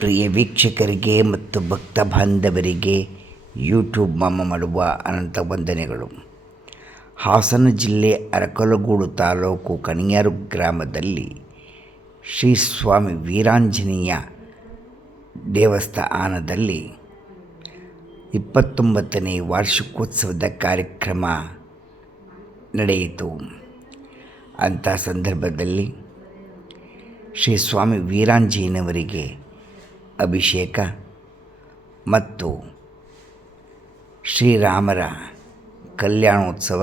ಪ್ರಿಯ ವೀಕ್ಷಕರಿಗೆ ಮತ್ತು ಭಕ್ತ ಬಾಂಧವರಿಗೆ ಯೂಟ್ಯೂಬ್ ಮಾಮ ಮಾಡುವ ಅನಂತ ವಂದನೆಗಳು. ಹಾಸನ ಜಿಲ್ಲೆ ಅರಕಲಗೂಡು ತಾಲೂಕು ಕಣಿಯಾರು ಗ್ರಾಮದಲ್ಲಿ ಶ್ರೀ ಸ್ವಾಮಿ ವೀರಾಂಜನೇಯ ದೇವಸ್ಥಾನದಲ್ಲಿ 29ನೇ ವಾರ್ಷಿಕೋತ್ಸವದ ಕಾರ್ಯಕ್ರಮ ನಡೆಯಿತು. ಅಂಥ ಸಂದರ್ಭದಲ್ಲಿ ಶ್ರೀ ಸ್ವಾಮಿ ವೀರಾಂಜನೇಯವರಿಗೆ ಅಭಿಷೇಕ ಮತ್ತು ಶ್ರೀರಾಮರ ಕಲ್ಯಾಣೋತ್ಸವ,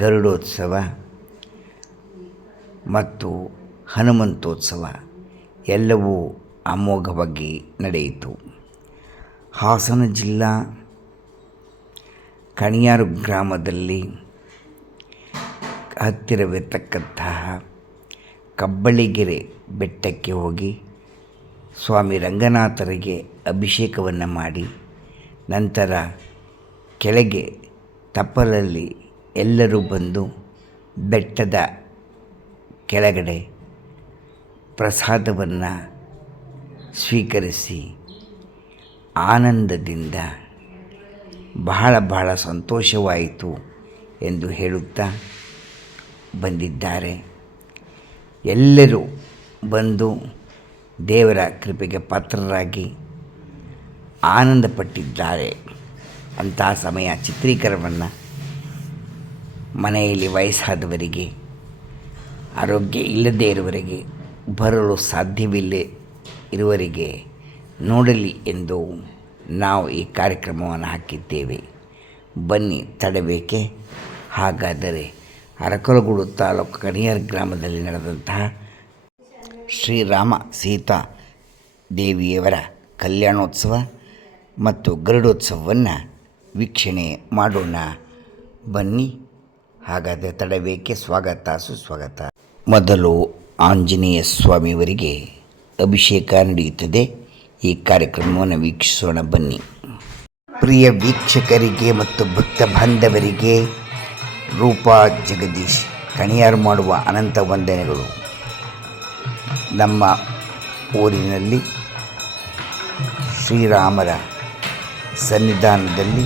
ಗರುಡೋತ್ಸವ ಮತ್ತು ಹನುಮಂತೋತ್ಸವ ಎಲ್ಲವೂ ಅಮೋಘವಾಗಿ ನಡೆಯಿತು. ಹಾಸನ ಜಿಲ್ಲಾ ಕಣಿಯಾರು ಗ್ರಾಮದಲ್ಲಿ ಹತ್ತಿರವಿರತಕ್ಕಂತಹ ಕಬ್ಬಳಿಗೆರೆ ಬೆಟ್ಟಕ್ಕೆ ಹೋಗಿ ಸ್ವಾಮಿ ರಂಗನಾಥರಿಗೆ ಅಭಿಷೇಕವನ್ನು ಮಾಡಿ, ನಂತರ ಕೆಳಗೆ ತಪ್ಪಲಲ್ಲಿ ಎಲ್ಲರೂ ಬಂದು ಬೆಟ್ಟದ ಕೆಳಗಡೆ ಪ್ರಸಾದವನ್ನು ಸ್ವೀಕರಿಸಿ ಆನಂದದಿಂದ ಬಹಳ ಸಂತೋಷವಾಯಿತು ಎಂದು ಹೇಳುತ್ತಾ ಬಂದಿದ್ದಾರೆ. ಎಲ್ಲರೂ ಬಂದು ದೇವರ ಕೃಪೆಗೆ ಪಾತ್ರರಾಗಿ ಆನಂದಪಟ್ಟಿದ್ದಾರೆ. ಅಂತಹ ಸಮಯ ಚಿತ್ರೀಕರಣವನ್ನು ಮನೆಯಲ್ಲಿ ವಯಸ್ಸಾದವರಿಗೆ, ಆರೋಗ್ಯ ಇಲ್ಲದೇ ಇರುವವರಿಗೆ, ಬರಲು ಸಾಧ್ಯವಿಲ್ಲ ಇರುವವರಿಗೆ ನೋಡಲಿ ಎಂದು ನಾವು ಈ ಕಾರ್ಯಕ್ರಮವನ್ನು ಹಾಕಿದ್ದೇವೆ. ಬನ್ನಿ, ತಡಬೇಕೆ? ಹಾಗಾದರೆ ಅರಕಲಗೂಡು ತಾಲೂಕು ಕಣಿಯಾರು ಗ್ರಾಮದಲ್ಲಿ ನಡೆದಂತಹ ಶ್ರೀರಾಮ ಸೀತಾ ದೇವಿಯವರ ಕಲ್ಯಾಣೋತ್ಸವ ಮತ್ತು ಗರುಡೋತ್ಸವವನ್ನು ವೀಕ್ಷಣೆ ಮಾಡೋಣ. ಬನ್ನಿ. ಹಾಗಾದರೆ ತಡಬೇಕೆ? ಸ್ವಾಗತ ಸುಸ್ವಾಗತ. ಮೊದಲು ಆಂಜನೇಯ ಸ್ವಾಮಿಯವರಿಗೆ ಅಭಿಷೇಕ ನಡೆಯುತ್ತದೆ. ಈ ಕಾರ್ಯಕ್ರಮವನ್ನು ವೀಕ್ಷಿಸೋಣ. ಬನ್ನಿ. ಪ್ರಿಯ ವೀಕ್ಷಕರಿಗೆ ಮತ್ತು ಭಕ್ತ ಬಾಂಧವರಿಗೆ ರೂಪಾ ಜಗದೀಶ್ ಕಣಿಯಾರು ಮಾಡುವ ಅನಂತ ವಂದನೆಗಳು. ನಮ್ಮ ಊರಿನಲ್ಲಿ ಶ್ರೀರಾಮರ ಸನ್ನಿಧಾನದಲ್ಲಿ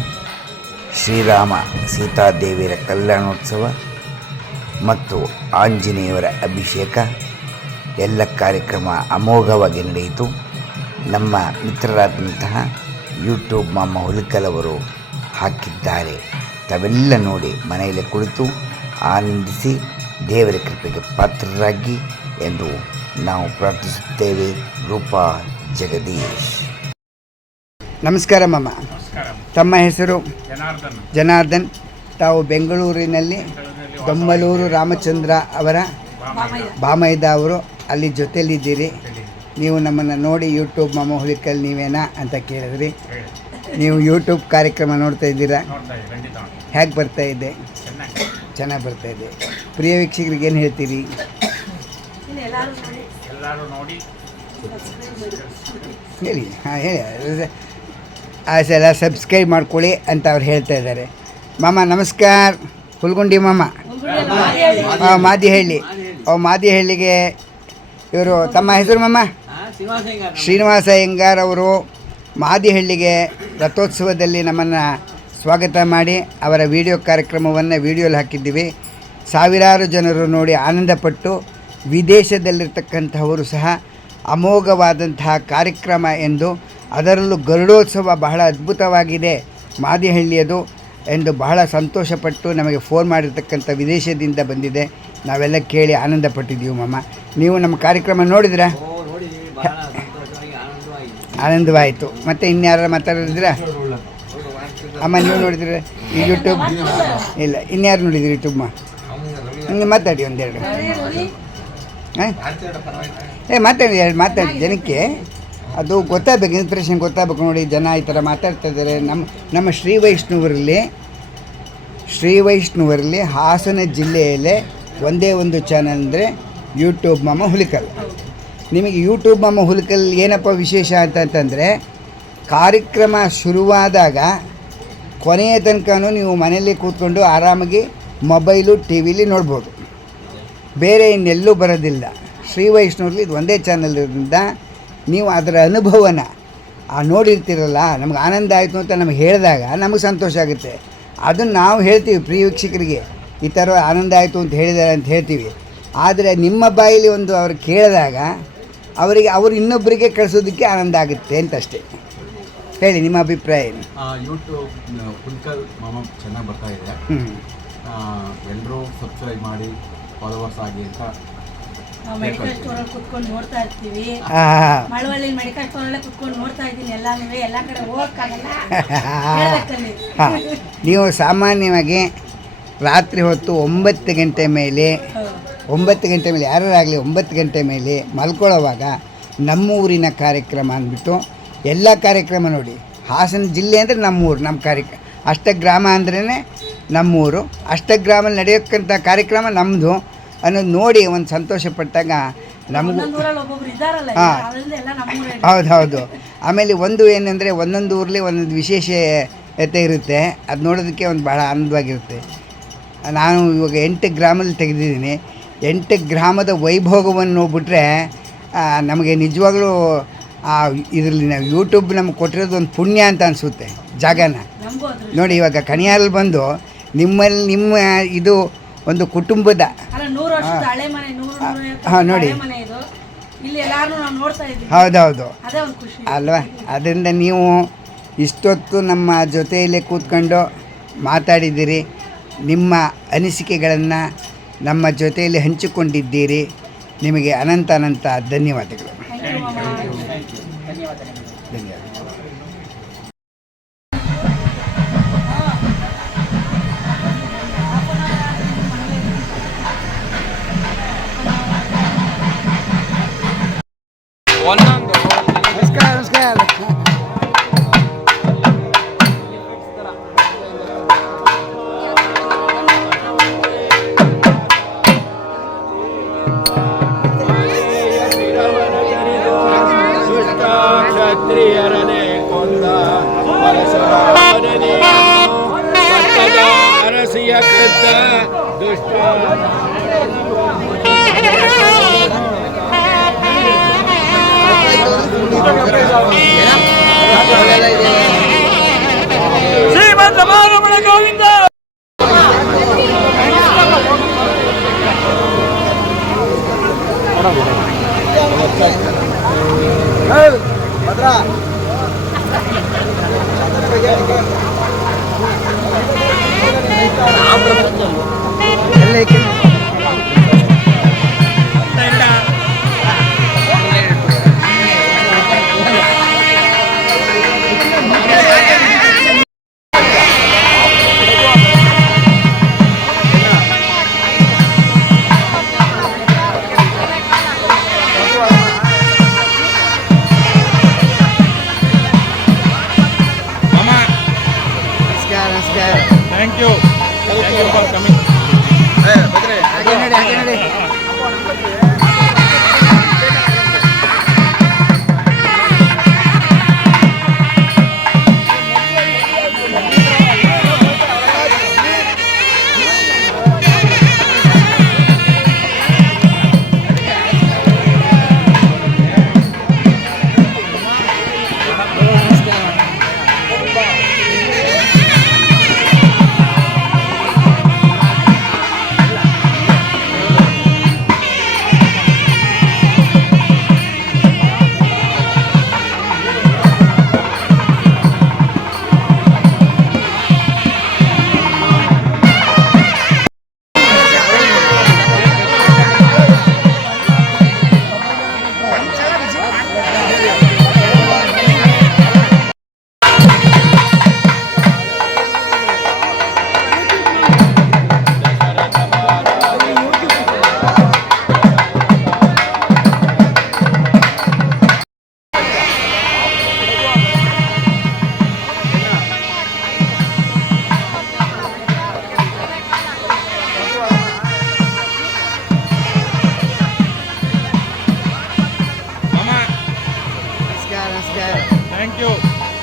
ಶ್ರೀರಾಮ ಸೀತಾದೇವಿಯರ ಕಲ್ಯಾಣೋತ್ಸವ ಮತ್ತು ಆಂಜನೇಯವರ ಅಭಿಷೇಕ ಎಲ್ಲ ಕಾರ್ಯಕ್ರಮ ಅಮೋಘವಾಗಿ ನಡೆಯಿತು. ನಮ್ಮ ಮಿತ್ರರಾದಂತಹ ಯೂಟ್ಯೂಬ್ ಮಾಮ ಹುಲಿಕಲ್ ಅವರು ಹಾಕಿದ್ದಾರೆ. ತಾವೆಲ್ಲ ನೋಡಿ ಮನೆಯಲ್ಲೇ ಕುಳಿತು ಆನಂದಿಸಿ ದೇವರ ಕೃಪೆಗೆ ಪಾತ್ರರಾಗಿ ಎಂದು ನಾವು ಪ್ರಾರ್ಥಿಸುತ್ತೇವೆ. ರೂಪಾ ಜಗದೀಶ್. ನಮಸ್ಕಾರ ಮಾಮ. ತಮ್ಮ ಹೆಸರು? ಜನಾರ್ದನ್. ತಾವು ಬೆಂಗಳೂರಿನಲ್ಲಿ ದೊಮ್ಮಲೂರು ರಾಮಚಂದ್ರ ಅವರ ಬಾಮೈದ ಅವರು ಅಲ್ಲಿ ಜೊತೆಯಲ್ಲಿದ್ದೀರಿ. ನೀವು ನಮ್ಮನ್ನು ನೋಡಿ ಯೂಟ್ಯೂಬ್ ಮಾಮ ಹುಲಿಕಲ್ ನೀವೇನಾ ಅಂತ ಕೇಳಿದ್ರಿ. ನೀವು ಯೂಟ್ಯೂಬ್ ಕಾರ್ಯಕ್ರಮ ನೋಡ್ತಾ ಇದ್ದೀರಾ? ಹೇಗೆ ಬರ್ತಾ ಇದೆ? ಚೆನ್ನಾಗಿ ಬರ್ತಾ ಇದೆ. ಪ್ರಿಯ ವೀಕ್ಷಕರಿಗೆ ಏನು ಹೇಳ್ತೀರಿ? ಹೇಳಿ. ಹೇಳಿ. ಎಲ್ಲ ಸಬ್ಸ್ಕ್ರೈಬ್ ಮಾಡ್ಕೊಳ್ಳಿ ಅಂತ ಅವ್ರು ಹೇಳ್ತಾ ಇದ್ದಾರೆ. ಮಾಮ ನಮಸ್ಕಾರ. ಹುಲ್ಗುಂಡಿ ಮಾಮ ಮಾದಿಹಳ್ಳಿ. ಮಾದಿಹಳ್ಳಿಗೆ ಇವರು ತಮ್ಮ ಹೆಸರು ಮಾಮ? ಶ್ರೀನಿವಾಸ ಅಯ್ಯಂಗಾರ್ ಅವರು ಮಾದಿಹಳ್ಳಿಗೆ ರಥೋತ್ಸವದಲ್ಲಿ ನಮ್ಮನ್ನು ಸ್ವಾಗತ ಮಾಡಿ ಅವರ ವಿಡಿಯೋ ಕಾರ್ಯಕ್ರಮವನ್ನು ವಿಡಿಯೋಲಿ ಹಾಕಿದ್ದೀವಿ. ಸಾವಿರಾರು ಜನರು ನೋಡಿ ಆನಂದಪಟ್ಟು, ವಿದೇಶದಲ್ಲಿರ್ತಕ್ಕಂಥವರು ಸಹ ಅಮೋಘವಾದಂತಹ ಕಾರ್ಯಕ್ರಮ ಎಂದು, ಅದರಲ್ಲೂ ಗರುಡೋತ್ಸವ ಬಹಳ ಅದ್ಭುತವಾಗಿದೆ ಮಾದಿಹಳ್ಳಿಯದು ಎಂದು ಬಹಳ ಸಂತೋಷಪಟ್ಟು ನಮಗೆ ಫೋನ್ ಮಾಡಿರ್ತಕ್ಕಂಥ ವಿದೇಶದಿಂದ ಬಂದಿದೆ. ನಾವೆಲ್ಲ ಕೇಳಿ ಆನಂದಪಟ್ಟಿದ್ದೀವಿ ಮಾಮ. ನೀವು ನಮ್ಮ ಕಾರ್ಯಕ್ರಮ ನೋಡಿದ್ರಾ? ಆನಂದವಾಯಿತು. ಮತ್ತು ಇನ್ಯಾರು ಮಾತಾಡಿದ್ರಾ? ಅಮ್ಮ ನೀವು ನೋಡಿದ್ರೆ ಈ ಯೂಟ್ಯೂಬ್? ಇಲ್ಲ. ಇನ್ಯಾರು ನೋಡಿದ್ರಿ ಯೂಟ್ಯೂಬ್? ಹಂಗೆ ಮಾತಾಡಿ ಒಂದೆರಡು. ಮಾತಾಡಿ ಜನಕ್ಕೆ ಅದು ಗೊತ್ತಾಗಬೇಕು, ಇನ್ಸ್ಪಿರೇಷನ್ ಗೊತ್ತಾಗಬೇಕು. ನೋಡಿ, ಜನ ಈ ಥರ ಮಾತಾಡ್ತಾ ಇದ್ದಾರೆ. ನಮ್ಮ ಶ್ರೀ ವೈಷ್ಣವರಲ್ಲಿ ಹಾಸನ ಜಿಲ್ಲೆಯಲ್ಲೇ ಒಂದೇ ಒಂದು ಚಾನಲ್ ಅಂದರೆ ಯೂಟ್ಯೂಬ್ ಮಾಮ ಹುಲಿಕಲ್. ನಿಮಗೆ ಯೂಟ್ಯೂಬ್ ಮಾಮ ಹುಲಿಕಲ್ ಏನಪ್ಪ ವಿಶೇಷ ಅಂತಂದರೆ, ಕಾರ್ಯಕ್ರಮ ಶುರುವಾದಾಗ ಕೊನೆಯ ತನಕನೂ ನೀವು ಮನೆಯಲ್ಲಿ ಕೂತ್ಕೊಂಡು ಆರಾಮಾಗಿ ಮೊಬೈಲು ಟಿ ವಿಲಿ ನೋಡ್ಬೋದು. ಬೇರೆ ಇನ್ನೆಲ್ಲೂ ಬರೋದಿಲ್ಲ. ಶ್ರೀ ವೈಷ್ಣವರಲ್ಲಿ ಇದು ಒಂದೇ ಚಾನಲ್ ಇರೋದ್ರಿಂದ ನೀವು ಅದರ ಅನುಭವನ ನೋಡಿರ್ತೀರಲ್ಲ, ನಮ್ಗೆ ಆನಂದ ಆಯಿತು ಅಂತ ನಮಗೆ ಹೇಳಿದಾಗ ನಮಗೆ ಸಂತೋಷ ಆಗುತ್ತೆ. ಅದನ್ನು ನಾವು ಹೇಳ್ತೀವಿ ಪ್ರಿಯ ವೀಕ್ಷಕರಿಗೆ, ಈ ಥರ ಆನಂದ ಆಯಿತು ಅಂತ ಹೇಳಿದ್ದಾರೆ ಅಂತ ಹೇಳ್ತೀವಿ. ಆದರೆ ನಿಮ್ಮ ಬಾಯಲ್ಲಿ ಒಂದು ಅವ್ರು ಕೇಳಿದಾಗ ಅವರಿಗೆ ಅವರು ಇನ್ನೊಬ್ಬರಿಗೆ ಕಳಿಸೋದಕ್ಕೆ ಆನಂದ ಆಗುತ್ತೆ ಅಂತಷ್ಟೇ. ಹೇಳಿ ನಿಮ್ಮ ಅಭಿಪ್ರಾಯ ಏನು? ಯೂಟ್ಯೂಬ್ ಕುಂಕಲ್ ಮಾಮ ಚೆನ್ನಾಗಿ ಬರ್ತಾ ಇದೆ. ಎಲ್ಲರೂ ಸಬ್ಸ್ಕ್ರೈಬ್ ಮಾಡಿ ಫಾಲೋವರ್ಸ್ ಆಗಿ ಅಂತ ನಾವು ಮೆಡಿಕಲ್ ಸ್ಟೋರಲ್ಲಿ ಕುತ್ಕೊಂಡು ನೋಡ್ತಾ ಇರ್ತೀವಿ. ಮಳವಳ್ಳಿ ಮೆಡಿಕಲ್ ಸ್ಟೋರಲ್ಲೇ ಕುತ್ಕೊಂಡು ನೋಡ್ತಾ ಇದ್ದೀನಿ. ಎಲ್ಲ ಕಡೆ ಹೋಗಕ್ಕಾಗಲ್ಲ. ನೀವು ಸಾಮಾನ್ಯವಾಗಿ ರಾತ್ರಿ ಹೊತ್ತು 9 ಗಂಟೆ ಮೇಲೆ ಯಾರಾಗಲಿ 9 ಗಂಟೆ ಮೇಲೆ ಮಲ್ಕೊಳ್ಳೋವಾಗ ನಮ್ಮ ಊರಿನ ಕಾರ್ಯಕ್ರಮ ಅಂದ್ಬಿಟ್ಟು ಎಲ್ಲ ಕಾರ್ಯಕ್ರಮ ನೋಡಿ. ಹಾಸನ ಜಿಲ್ಲೆ ಅಂದರೆ ನಮ್ಮೂರು, ನಮ್ಮ ಕಾರ್ಯಕ್ರಮ. ಅಷ್ಟಗ್ರಾಮ ಅಂದ್ರೇ ನಮ್ಮೂರು, ಅಷ್ಟಗ್ರಾಮಲ್ಲಿ ನಡೆಯೋಕ್ಕಂಥ ಕಾರ್ಯಕ್ರಮ ನಮ್ಮದು ಅನ್ನೋದು ನೋಡಿ ಒಂದು ಸಂತೋಷ ಪಟ್ಟಾಗ ನಮಗೂ ಹೌದು. ಆಮೇಲೆ ಒಂದು ಏನಂದರೆ ಒಂದೊಂದು ಊರಲ್ಲಿ ಒಂದೊಂದು ವಿಶೇಷತೆ ಇರುತ್ತೆ. ಅದು ನೋಡೋದಕ್ಕೆ ಒಂದು ಭಾಳ ಆನಂದವಾಗಿರುತ್ತೆ. ನಾನು ಇವಾಗ 8 ಗ್ರಾಮಲ್ಲಿ ತೆಗೆದಿದ್ದೀನಿ. 8 ಗ್ರಾಮದ ವೈಭೋಗವನ್ನು ನೋಡ್ಬಿಟ್ರೆ ನಮಗೆ ನಿಜವಾಗ್ಲೂ ಇದರಲ್ಲಿ ನಾವು ಯೂಟ್ಯೂಬ್ ನಮ್ಗೆ ಕೊಟ್ಟಿರೋದು ಒಂದು ಪುಣ್ಯ ಅಂತ ಅನಿಸುತ್ತೆ. ಜಾಗನ ನೋಡಿ, ಇವಾಗ ಕಣಿಯಾರಲ್ಲಿ ಬಂದು ನಿಮ್ಮ ಇದು ಒಂದು ಕುಟುಂಬದ ನೋಡಿ ಹೌದೌದು ಅಲ್ವಾ. ಅದರಿಂದ ನೀವು ಇಷ್ಟೊತ್ತು ನಮ್ಮ ಜೊತೆಯಲ್ಲೇ ಕೂತ್ಕೊಂಡು ಮಾತಾಡಿದ್ದೀರಿ, ನಿಮ್ಮ ಅನಿಸಿಕೆಗಳನ್ನು ನಮ್ಮ ಜೊತೆಯಲ್ಲಿ ಹಂಚಿಕೊಂಡಿದ್ದೀರಿ. ನಿಮಗೆ ಅನಂತ ಧನ್ಯವಾದಗಳು. ನಮಸ್ಕಾರ. ಕ್ಷತ್ರಿಯರನೆ ಕೊಂದ ಅರಸಿಯ ಕೃತ ದುಷ್ಟ ಶ್ರೀಮಂತ ಮಾರಮಣ Govinda. Thank you for coming. ಹಾಗೆ ನೋಡಿ.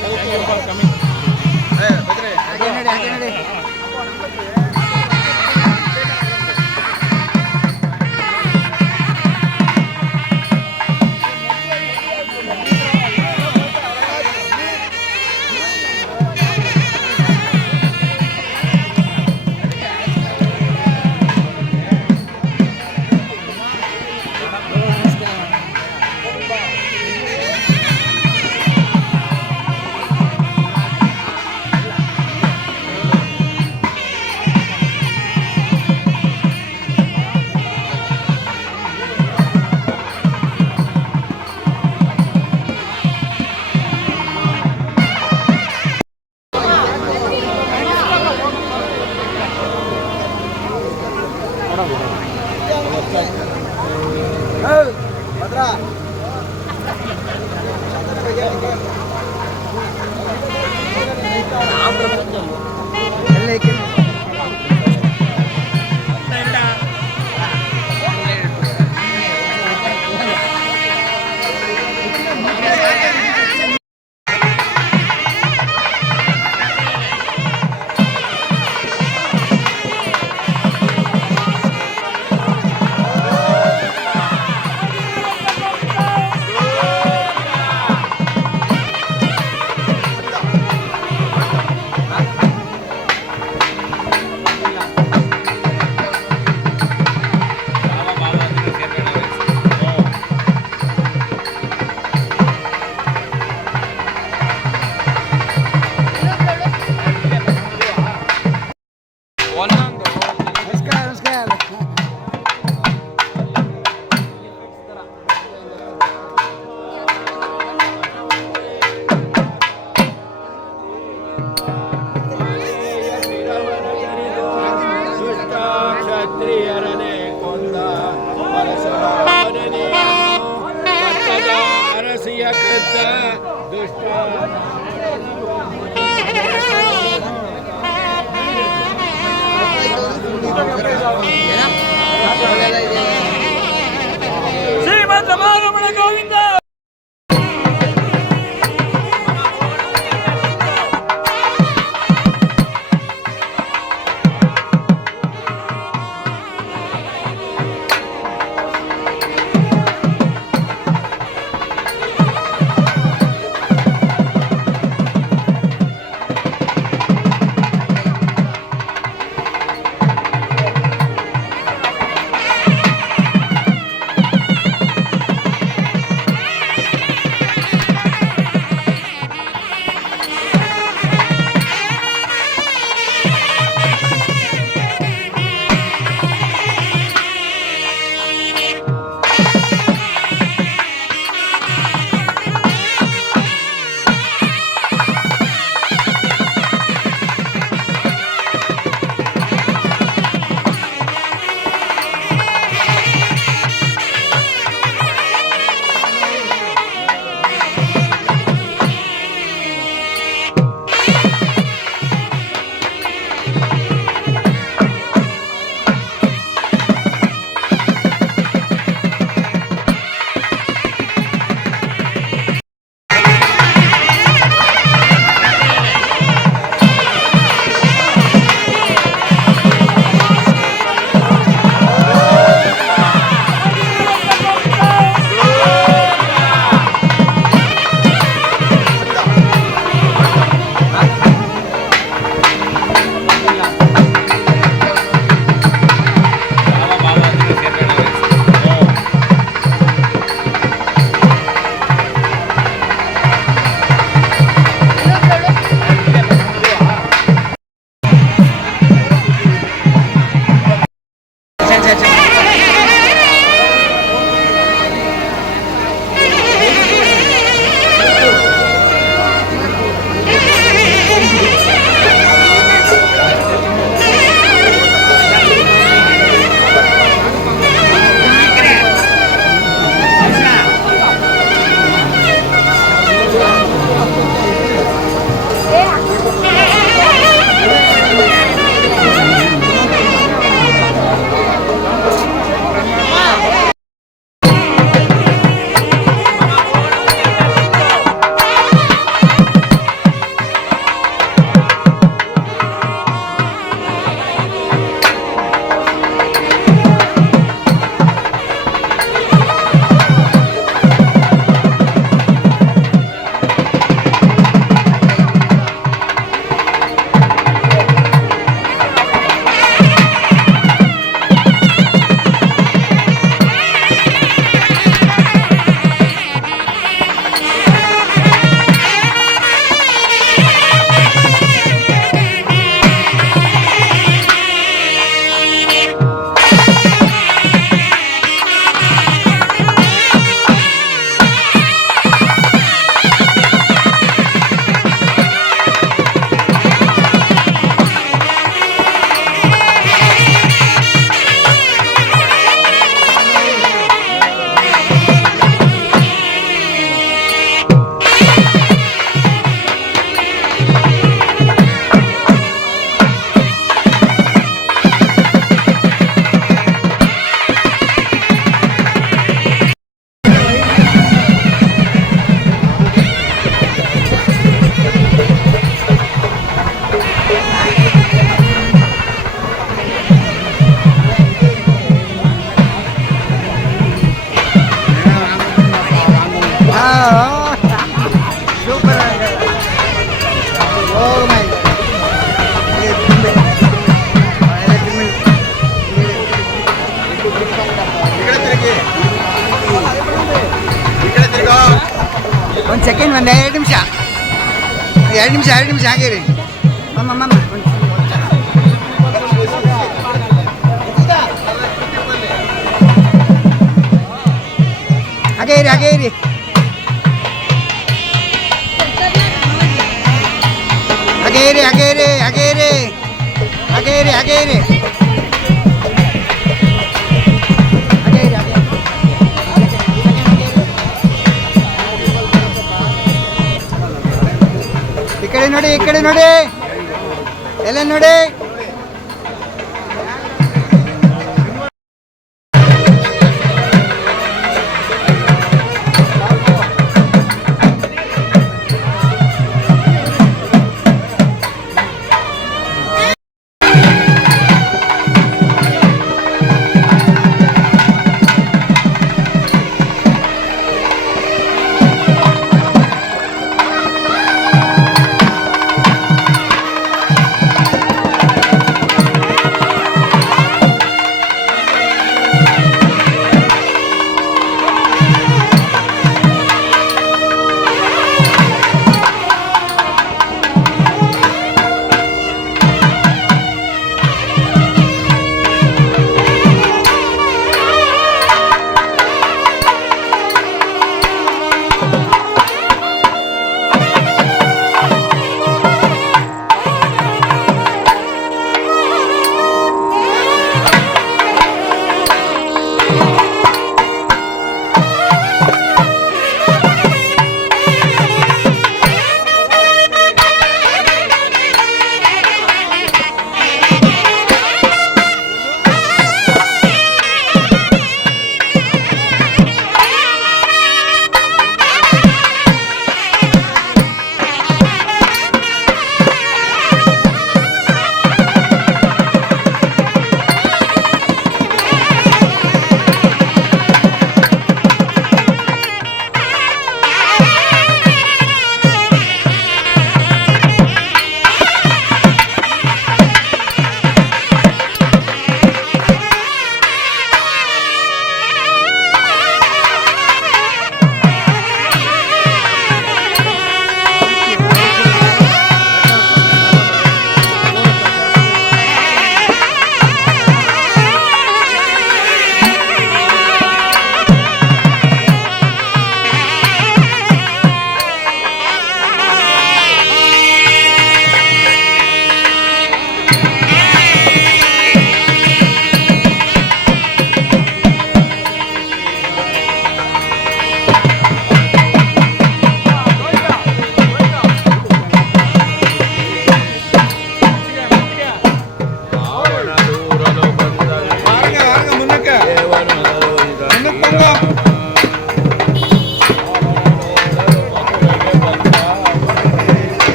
Thank you for coming. ಹಾಗೆ ನೋಡಿ. ಎಲ್ಲ ಏಕೆ? ನಮಸ್ಕಾರ ನಮಸ್ಕಾರ. ಕ್ಷತ್ರಿಯರನೆ ಕೊಂದ ಅರಸಿಯ ಕೃತ ದುಷ್ಟ ಶ್ರೀಮಂತ ಮಾರಮಣ ಗೋವಿಂದ. ಸೆಕೆಂಡ್ ಒಂದು 2 ನಿಮಿಷ 2 ನಿಮಿಷ ಹಾಗೆ ರೀ ಮಮ್ಮ ಹಾಗೆ ಇರಿ ಹಾಗೆ ಇರಿ ಹಾಗೆ ಇರಿ ಹಾಗೆ ಇರಿ ಹಾಗೆ ಇರಿ ಹಾಗೆ ಇರಿ ಹಾಗೆ ಇರಿ ಈ ಕಡೆ ನೋಡಿ ಎಲ್ಲ ನೋಡಿ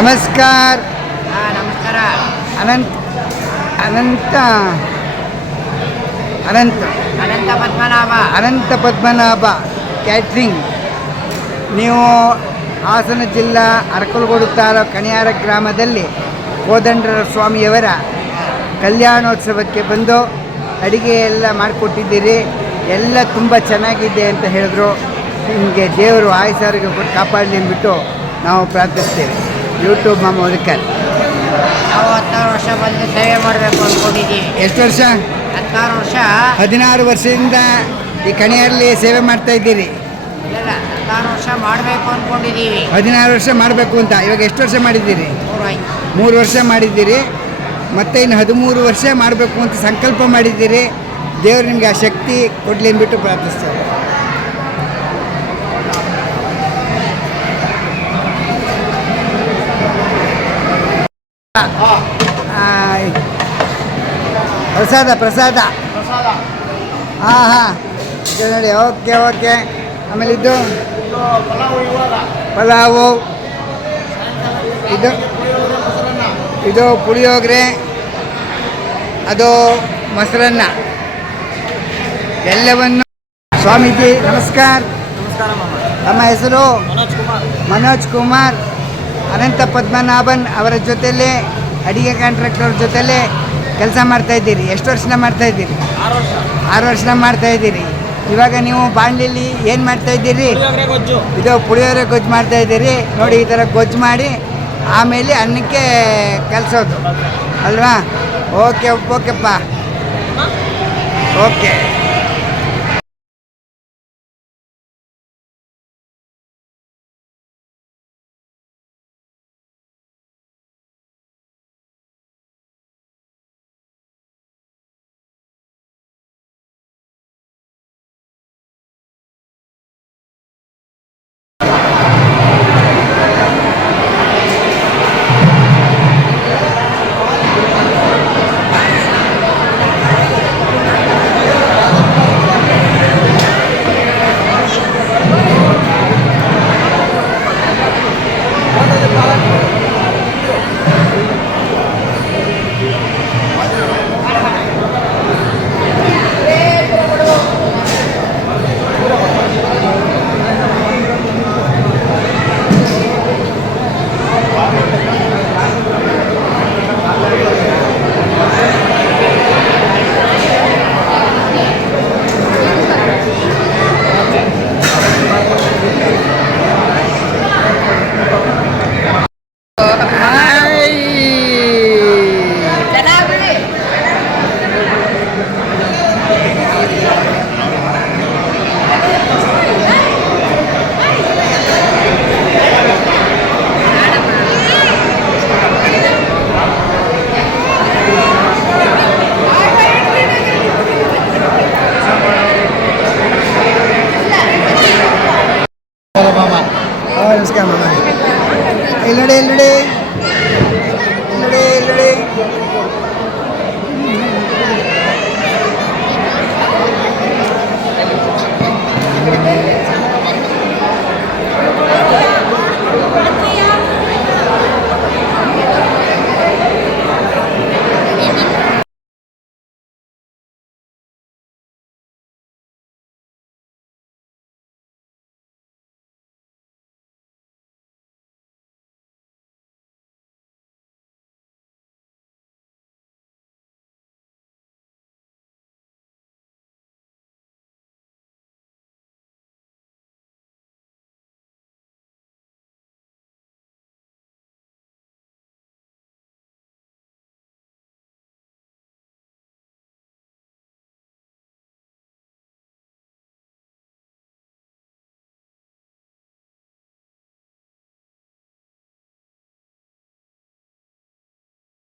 ನಮಸ್ಕಾರ. ನಮಸ್ಕಾರ. ಅನಂತ ಅನಂತ ಅನಂತ ಅನಂತ ಪದ್ಮನಾಭ. ಅನಂತ ಪದ್ಮನಾಭ ಕ್ಯಾಟ್ರಿಂಗ್. ನೀವು ಹಾಸನ ಜಿಲ್ಲಾ ಅರಕಲಗೂಡು ತಾಲೂಕು ಕಣಿಯಾರ ಗ್ರಾಮದಲ್ಲಿ ಕೋದಂಡರ ಸ್ವಾಮಿಯವರ ಕಲ್ಯಾಣೋತ್ಸವಕ್ಕೆ ಬಂದು ಅಡುಗೆ ಎಲ್ಲ ಮಾಡಿಕೊಟ್ಟಿದ್ದೀರಿ. ಎಲ್ಲ ತುಂಬ ಚೆನ್ನಾಗಿದೆ ಅಂತ ಹೇಳಿದ್ರು. ನಿಮಗೆ ದೇವರು ಆಯುಸಾರಿಗೆ ಕೊಟ್ಟು ಕಾಪಾಡಲಿ ಅಂದ್ಬಿಟ್ಟು ನಾವು ಪ್ರಾರ್ಥಿಸ್ತೇವೆ. ಯೂಟ್ಯೂಬ್ ಮಾಮ ಒದಕರ್. ನಾವು 16 ವರ್ಷ ಬಂದು ಸೇವೆ ಮಾಡಬೇಕು ಅಂದ್ಕೊಂಡಿದ್ದೀವಿ. ಎಷ್ಟು ವರ್ಷ? 16 ವರ್ಷ. 16 ವರ್ಷದಿಂದ ಈ ಕಣಿಯಲ್ಲಿ ಸೇವೆ ಮಾಡ್ತಾ ಇದ್ದೀರಿ. ಇಲ್ಲ 16 ವರ್ಷ ಮಾಡಬೇಕು ಅಂದ್ಕೊಂಡಿದ್ದೀವಿ. 16 ವರ್ಷ ಮಾಡಬೇಕು ಅಂತ. ಇವಾಗ ಎಷ್ಟು ವರ್ಷ ಮಾಡಿದ್ದೀರಿ? 3 ವರ್ಷ ಮಾಡಿದ್ದೀರಿ. ಮತ್ತೆ ಇನ್ನು 13 ವರ್ಷ ಮಾಡಬೇಕು ಅಂತ ಸಂಕಲ್ಪ ಮಾಡಿದ್ದೀರಿ. ದೇವರು ನಿಮಗೆ ಆ ಶಕ್ತಿ ಕೊಡಲಿ ಅಂದ್ಬಿಟ್ಟು ಪ್ರಾರ್ಥಿಸ್ತೇವೆ. ಪ್ರಸಾದ ಹಾಂ ಹಾಂ ಇದು ನೋಡಿ. ಓಕೆ. ಆಮೇಲೆ ಇದು ಪಲಾವು, ಇದು ಪುಳಿಯೋಗರೆ, ಅದು ಮೊಸರನ್ನ ಎಲ್ಲವನ್ನು. ಸ್ವಾಮೀಜಿ ನಮಸ್ಕಾರ. ತಮ್ಮ ಹೆಸರು? ಮನೋಜ್ ಕುಮಾರ್. ಅನಂತ ಪದ್ಮನಾಭನ್ ಅವರ ಜೊತೆಲೇ ಅಡಿಗೆ ಕಾಂಟ್ರಾಕ್ಟರ್ ಜೊತೆಲೇ ಕೆಲಸ ಮಾಡ್ತಾಯಿದ್ದೀರಿ. ಎಷ್ಟು ವರ್ಷ ಮಾಡ್ತಾಯಿದ್ದೀರಿ? 6 ವರ್ಷ ಮಾಡ್ತಾಯಿದ್ದೀರಿ. ಇವಾಗ ನೀವು ಬಾಣಲಿಲಿ ಏನು ಮಾಡ್ತಾಯಿದ್ದೀರಿ? ಇದು ಪುಳಿಯೋಗರೆ ಗೊಜ್ಜು ಮಾಡ್ತಾಯಿದ್ದೀರಿ. ನೋಡಿ, ಈ ಥರ ಗೊಜ್ಜು ಮಾಡಿ ಆಮೇಲೆ ಅನ್ನಕ್ಕೆ ಕಲಿಸೋದು ಅಲ್ವಾ? ಓಕೆಪ್ಪ, ಓಕೆ.